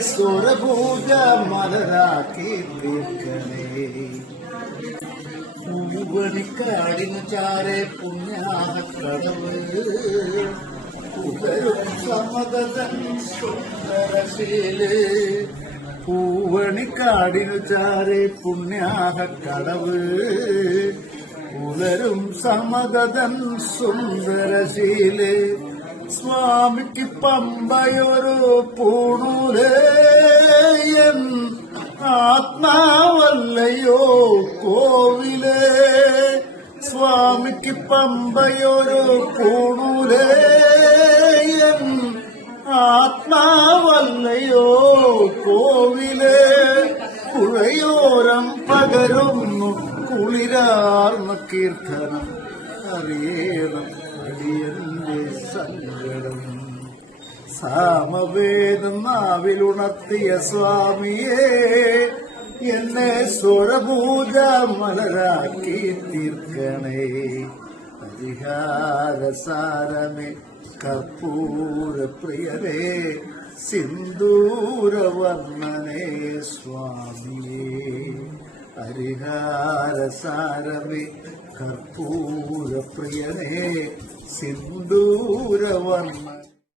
സ്വരപൂജ മലരാക്കി തീർക്കണേ. പൂവണിക്കാടിനു ചാരെ പുണ്യാകടവ് പുകരും സമതൻ സുന്ദരശീല്. പൂവണിക്കാടിനു ചാരെ പുണ്യാകടവ് പുലരും സമതൻ സുന്ദരശീല്. സ്വാമിക്ക് പമ്പയൊരു പൂണൂലേയൻ ആത്മാവല്ലയോ കോവിലേ. സ്വാമിക്ക് പമ്പയൊരു പൂണൂലേയൻ ആത്മാവല്ലയോ കോവിലേ. പുഴയോരം പകരുന്നു കുളിരാർന്ന കീർത്തനം അറിയണം അടിയന്റെ സങ്കടം. സാമവേദം നാവിലുണർത്തിയ സ്വാമിയേ എന്നെ സ്വരപൂജ മലരാക്കി തീർക്കണേ. പരിഹാരസാരമേ കർപ്പൂരപ്രിയരേ സിന്ദൂരവർണ്ണനേ സ്വാമിയേ. ഹരിഹാരസാരമേ കർപ്പൂരപ്രിയനേ സിന്ദൂരവർണ്ണ